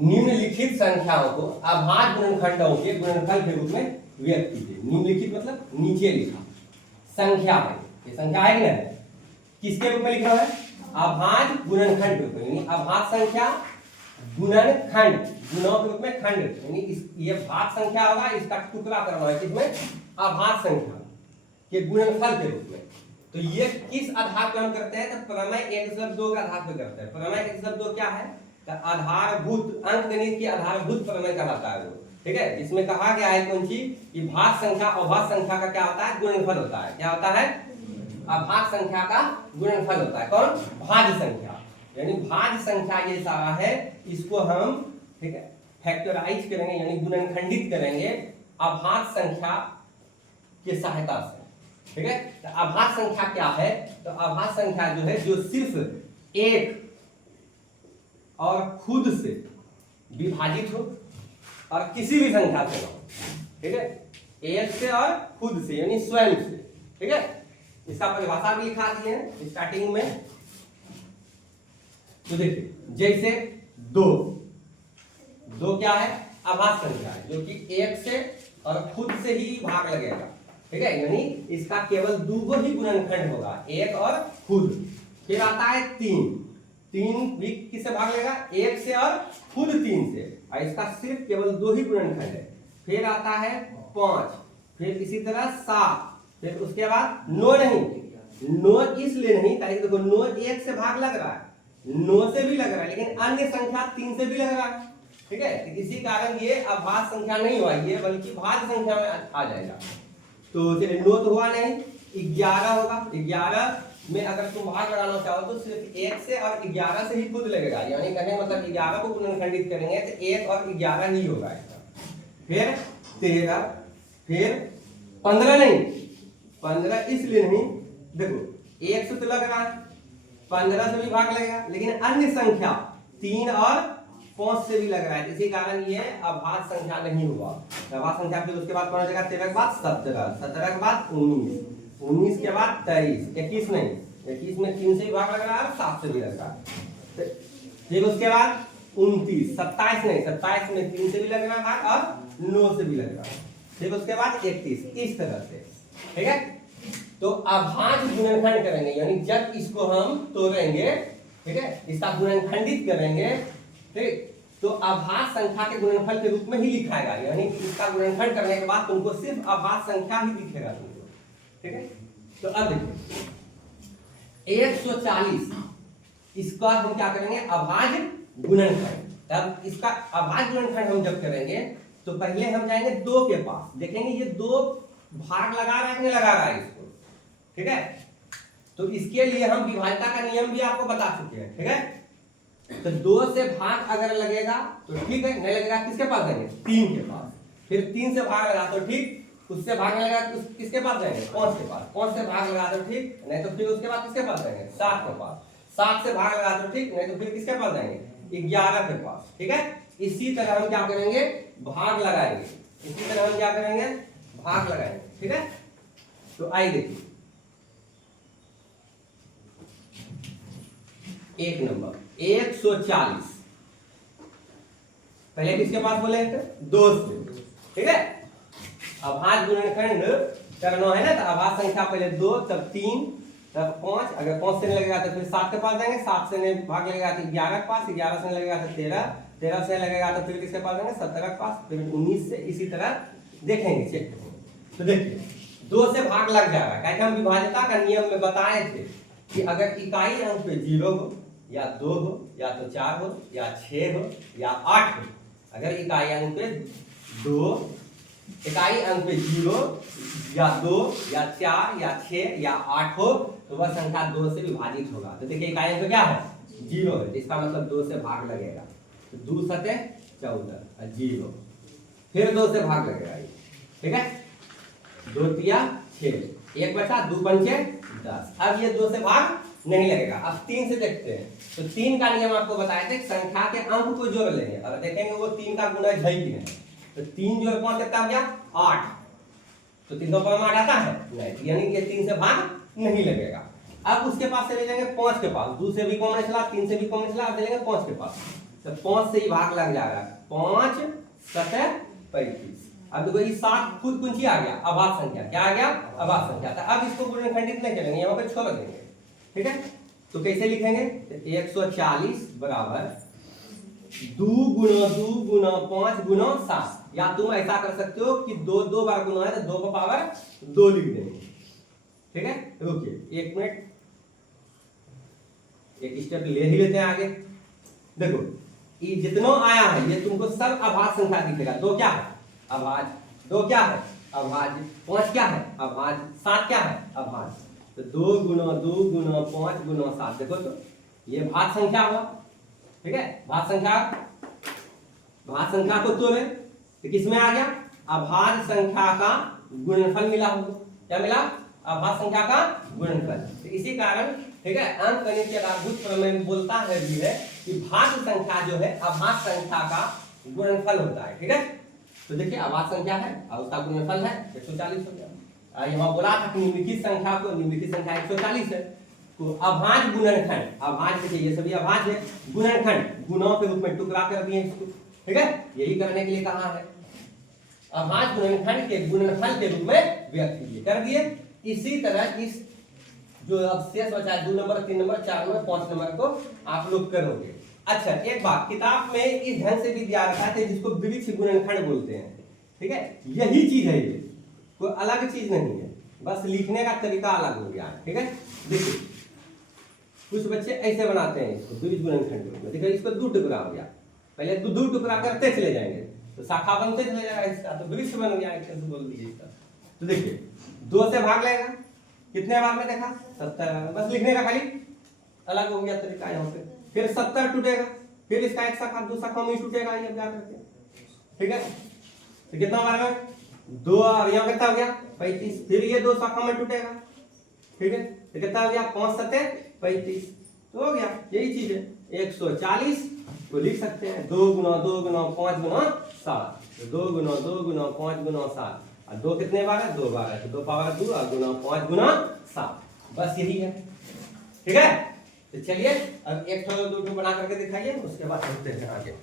निम्नलिखित संख्याओं को अभाज्य गुणनखंडों के गुणनफल के रूप में व्यक्त कीजिए। निम्नलिखित मतलब नीचे लिखा संख्या है, ये संख्या है ना, किसके रूप में लिखा है? अभाज्य गुणनखंड के रूप में, यानी अभाज्य संख्या गुणनखंड, गुणों के रूप में खंड, यानी ये भाज्य संख्या होगा, इसका टुकड़ा करना है किसमें? अभाज्य संख्या के गुणनफल के रूप में। तो ये किस आधार पर हम करते हैं? तो प्रमेय 1/2 के आधार पर करते हैं। प्रमेय 1/2 क्या है? तो आधारभूत अंकगणित की आधारभूत प्रमेय कहलाता है वो, ठीक है। इसमें कहा गया है कौन चीज कि भाज्य संख्या अभाज्य संख्या का क्या होता है? गुणनफल होता है। क्या होता है? अभाज्य संख्या का गुणनफल होता है। कौन? भाज्य संख्या, यानी भाज्य संख्या ये सारा है, इसको हम, ठीक है, फैक्टराइज करेंगे यानी गुणनखंडित करेंगे अभाज्य संख्या की सहायता से, ठीक है। तो अभाज्य संख्या क्या है? तो अभाज्य संख्या जो है, जो सिर्फ एक और खुद से विभाजित हो और किसी भी संख्या से ना, ठीक है, एक से और खुद से यानी स्वयं से, ठीक है। इसका परिभाषा भी लिखा दिए हैं स्टार्टिंग में। तो देखिए, जैसे दो क्या है? अभाज्य संख्या है, जो कि एक से और खुद से ही भाग लगेगा, ठीक है, यानी इसका केवल दो ही गुणनखंड होगा, एक और खुद। फिर आता है तीन भी किससे भाग लेगा? एक से और खुद तीन से, और इसका सिर्फ केवल 2 ही गुणनखंड है। फिर आता है 5, फिर इसी तरह 7, फिर उसके बाद 9 नहीं, 9 इसलिए नहीं, ताकि देखो 9 एक से भाग लग रहा है, 9 से भी लग रहा है, लेकिन अन्य संख्या 3 से भी लग रहा है, ठीक है। तो इसी कारण ये अभाज्य संख्या नहीं हुआ, ये बल्कि भाज्य संख्या में आ जाएगा। तो चलिए 9 तो हुआ नहीं, 11 होगा। 11 में अगर तुम भाग लगाना चाहो तो सिर्फ 1 से और 11 से ही खुद लगेगा, यानी कहने मतलब 11 को गुणनखंडित करेंगे तो 1 और 11 ही होगा इसका। फिर 13, फिर 15 नहीं, 15 इसलिए नहीं, देखो 1 से तो लग रहा है, 15 से भी भाग लगेगा, लेकिन अन्य संख्या 3 और 5 से भी लग रहा है, इसी कारण ये अभाज्य संख्या नहीं हुआ। अभाज्य संख्या फिर उसके बाद कौन हो जाएगा? 13 के बाद 17, 17 के बाद 19, 19 के बाद 23, 21 नहीं, 21 में 3 से भी भाग लग रहा है और 7 से भी लग रहा है। फिर उसके बाद 29, 27 नहीं, 27 में 3 से भी लग रहा है भाग और 9 से भी लग रहा है। फिर उसके बाद 31, इस तरह से, ठीक है। तो अभाज्य गुणनखंड करेंगे, यानी जब इसको हम तोड़ेंगे, ठीक है, इसका गुणनखंडित करेंगे, ठीक, तो अभाज्य संख्या के गुणनफल के रूप में ही लिखाएगा, यानी इसका गुणनखंड करने के बाद तुमको सिर्फ अभाज्य संख्या ही दिखेगा तुमको, ठीक है। तो अब देखिए 140, इसका हम क्या करेंगे? अभाज्य गुणनखंड। तब इसका अभाज्य गुणनखंड हम जब करेंगे तो पहले हम जाएंगे 2 के पास, देखेंगे ये 2 भाग लगा रहा है कि नहीं लगा रहा है इसको, ठीक है। तो इसके लिए हम विभाज्यता का नियम भी आपको बता चुके हैं, ठीक है। तो 2 से भाग अगर लगेगा तो ठीक है, नहीं लगेगा किसके पास जाएंगे? 3 के पास। फिर 3 से भाग लगा तो ठीक, उससे भाग लगेगा तो किसके पास जाएंगे? 5 के पास। 5 से भाग लगा तो ठीक, नहीं तो फिर उसके बाद किसके पास जाएंगे? 7 के पास। 7 से भाग लगा तो ठीक, नहीं तो फिर किसके पास जाएंगे? 11 के पास, ठीक है। इसी तरह हम क्या करेंगे? भाग लगाएंगे, इसी तरह हम क्या करेंगे? भाग लगाएंगे, ठीक है। तो आइए देखिए 1 नंबर 140, पहले किसके पास बोले थे? 2 से, ठीक है। अभाज्य गुणनखंड करना है ना, तो अभाज्य संख्या पहले 2, तब 3, तब 5, अगर 5 से नहीं लगेगा तो फिर 7 के पास जाएंगे, 7 से नहीं भाग लगेगा तो 11 के पास, 11 से नहीं लगेगा तो 13, 13 से लगेगा तो फिर किसके पास जाएंगे? 17 के पास, फिर 19 से, इसी तरह देखेंगे, चेक करेंगे। तो देखिए 2 से भाग लग जा रहा है, क्योंकि हम विभाज्यता का नियम में बताए थे कि अगर इकाई अंक पे 0 हो या 2 हो या तो 4 हो या 6 हो या 8 हो, अगर इकाई अंक पे 2, इकाई अंक पे 0 या 2 या 4 या 6 या 8 हो तो वह संख्या 2 से विभाजित होगा। तो देखिए इकाई अंक क्या है? 0 है, इसका मतलब 2 से भाग लगेगा, तो 2 सते 14 और 0, फिर 2 से भाग लगेगा, ठीक है। 2 तिया 6, 1 बचा, 2 पंचे 10। अब ये 2 से भाग नहीं लगेगा। अब 3 से देखते हैं, तो 3 का नियम आपको बताए थे, संख्या के अंक को जोड़ लेंगे और देखेंगे वो 3 का गुणज है कि नहीं। तो 3 जोड़ 5 कितना हो गया? 8, तो 3 को 8 आता है नहीं, यानी कि 3 से भाग नहीं लगेगा। अब उसके पास चले जाएंगे 5 के पास, 2 से भी कम नहीं चला, 3 से भी कम नहीं चला, अब चलेंगे 5 के पास, तो 5 से ही भाग लग जाएगा, 5 7 35। अब देखो ये 7 खुद कुंजी आ गया, अभाज्य संख्या, क्या आ गया, अभाज्य संख्या। तो अब इसको गुणनखंडित नहीं करेंगे, यहाँ पे छोड़ देंगे, ठीक है। तो कैसे लिखेंगे, 140 बराबर 2 गुना 2 गुना 5 गुना 7, या तुम ऐसा कर सकते हो कि 2 2 बार गुना है तो 2 का पावर 2 लिख देंगे, ठीक है। रुकिए 1 मिनट, एक स्टेप ले ही लेते हैं आगे। देखो ये जितना आया है ये तुमको सब अभाज्य संख्या दिखेगा। 2 क्या है, अभाज्य, 2 क्या है, अभाज्य, 5 क्या है, अभाज्य, 7 क्या है, अभाज्य। तो 2 गुना 2 गुना 5 गुना 7, देखो तो ये भाज्य संख्या हुआ, ठीक है। भाज्य संख्या को तोड़े तो किसमें आ गया, अभाज्य संख्या का गुणनफल मिला हमको, क्या मिला, अभाज्य संख्या का गुणनफल। तो इसी कारण, ठीक है, अंकगणित के आधारभूत प्रमेय में बोलता है भी है कि भाज्य संख्या जो है अभाज्य संख्या का गुणनफल होता है, ठीक है। तो देखिए अभाज्य संख्या है और उसका गुणनफल है 140 हो गया। यहाँ बोला था कि निम्नलिखित संख्या को, निम्नलिखित संख्या 140 है, तो अभाज्य गुणनखंड, अभाज्य ये सभी अभाज्य है, गुणनखंड गुणों के रूप में टुकड़ा कर दिए इसको, ठीक है। यही करने के लिए कहा है, अभाज्य गुणनखंड के गुणनफल के रूप में व्यक्त कीजिए, कर दिए। इसी तरह इस जो अब शेष बचा है 2 नंबर 3 नंबर 4 नंबर 5 नंबर को आप लोग करोगे। अच्छा एक बात, किताब में इस ढंग से भी दिया रखा है जिसको वृक्ष गुणनखंड बोलते हैं, ठीक है। यही चीज है, ये कोई अलग चीज नहीं है, बस लिखने का तरीका अलग हो गया, ठीक है। देखिए कुछ बच्चे ऐसे बनाते हैं इसको वृक्ष गुणनखंड के रूप में, देखिए इसको 2 टुकड़ा हो गया, पहले 2 टुकड़ा करते चले जाएंगे तो शाखा बनते चले जाएगा इसका, तो वृक्ष बन गया, एक बोल दीजिए इसका। तो देखिए 2 से भाग लेगा, कितने बार में देखा, 70 बार, बस लिखने का खाली अलग हो गया तरीका यहाँ पे। फिर 70 टूटेगा, फिर इसका एक शाखा 2 शाखा में टूटेगा, ये याद रखिए, ठीक है। तो कितना बार में 2, और यहाँ कितना हो गया 35, फिर ये 2 शाखा में टूटेगा, ठीक है। तो कितना हो गया 5 7 35, तो हो गया, यही चीज है। 140 को लिख सकते हैं 2 गुना 2 गुना 5 गुना 7, तो 2 गुना 2 गुना 5 गुना 7, और 2 कितने बार है, 2 बार है, तो 2 पावर 2 और गुना 5 गुना 7, बस यही है, ठीक है। तो चलिए अब 1 2 बना करके दिखाइए, उसके बाद चलते हैं आगे।